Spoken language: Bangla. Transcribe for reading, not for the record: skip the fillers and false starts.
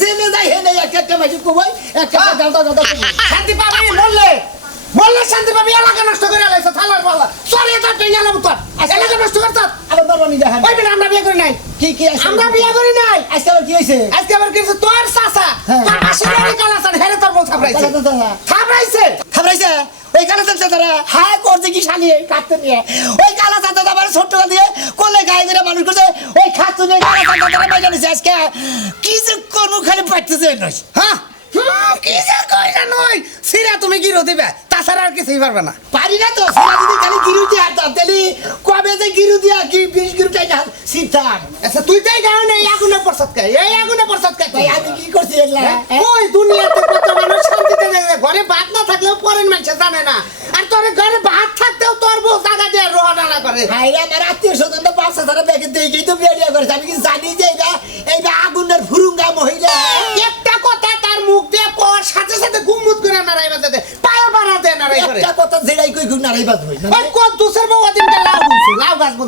জেনে যাই হেনে একটা মাইজি কই একটা দাদা দাদা শান্তি পাবি বললে শান্তি পাবি এলাকা নষ্ট করে আলাইছ থালার পালা সরি এটা টেঙ্গালাম তোর এলাকা নষ্ট করতাম আবার দরবানি দেখেন ওই বিনা আমরা বিয়ে করি নাই কি আছে আমরা বিয়ে করি নাই আজকে আবার কি হইছে আজকে আবার কিছু তোর চাচা তোর আসলে কালাসান হেরে তোর বল থাবরাইছে খাবরাইছে ওই কালা চাচা তারা হ্যাঁ করছে কি শালি এই কাটতে নিয়ে ওই কালা চাচা আমার ছোট্ট দিয়ে কোলে গায়ে করে মানুষ করছে ওই খাচ্ছু নিয়ে কালা চাচা তারা বাইরে নিছে আজকে কি যে করবো খালি পাইতেছে নয় হ্যাঁ কি যে কই না নই সিরা তুমি কি দিবে তাছাড়া আর কিছুই পারবে না পারি না তো সারা দিন খালি গিরু দিয়া তাহলে কবে যে গিরু দিয়া কি 20 গিরু টাই না সিটাম আচ্ছা তুই তাই গাও না এই আগুনে প্রসাদ খাই এই আগুনে প্রসাদ খাই ভাই আমি কি করছি এগুলা ওই দুনিয়াতে কত মানুষ শান্তিতে থাকে ঘরে ভাত না থাকলেও পরের মানুষ জানে না আর তোর ঘরে ভাত থাকতেও তোর বউ জায়গা দিয়ে রোহানা করে ভাই আমার আত্মীয় স্বজন তো 5,000 ব্যাগে দেখেই তো বিয়ে করেছে আমি কি জানি যে এইটা আগুনের ফুরুঙ্গা মহিলা একটা কথা তার মুখ দিয়ে কর সাথে সাথে গুমুত করে নাড়াই বাজাতে পায়া পাড়াতে নাড়াই করে একটা কথা যেটাই কই নাড়াই বাদ হই ওই কত দুসের বউ ওদিনকে লাউ গাছ